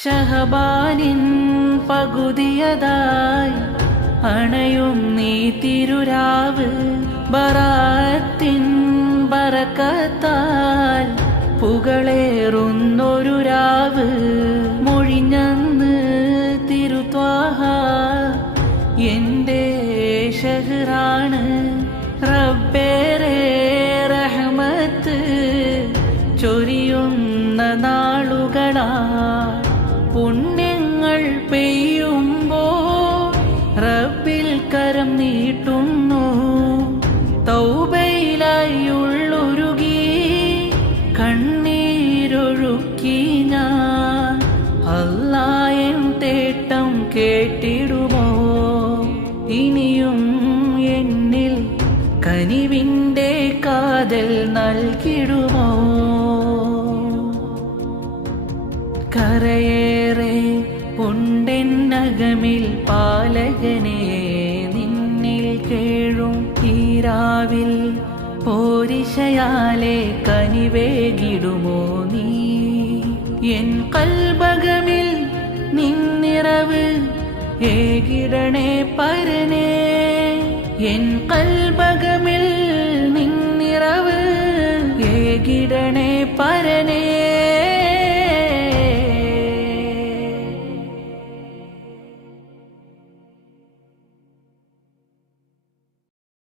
ഷഹബാനിൻ പകുതിയതായി അണയും നീ തിരുരാവ്. ബറാത്തിൻ ബറക്കത്താൽ പുകളേറുന്നൊരു രാവ്. മൊഴിഞ്ഞന്ന് തിരുത്വാഹ എൻ്റെ ഷഹ്റാണ്. റബ്ബേറെ റഹ്മത്ത് ചൊരിയുന്ന നാളുകളാ. പുണ്യങ്ങൾ പെയ്യുമ്പോൾ റബ്ബിൽ കരം നീട്ടുന്നു. തൗബയിലായി ഉള്ളൊരുകി കണ്ണീരൊഴുക്കി ഞാൻ. അല്ലാഹ് എൻ തേട്ടം കേട്ടിടുമോ? ഇനിയും എന്നിൽ കനിവിൻ്റെ കാതൽ നൽകിടുമോ? കരയേറെ ഉണ്ടെന്നകമിൽ പാലകനെ നിന്നിൽ കേഴും ഈരാവിൽ പോരിശയാലെ കനിവേകിടുമോ നീ? എൻ കൽബകമിൽ നിന്നിറവ് ഏകിടണേ പരനേ. എൻ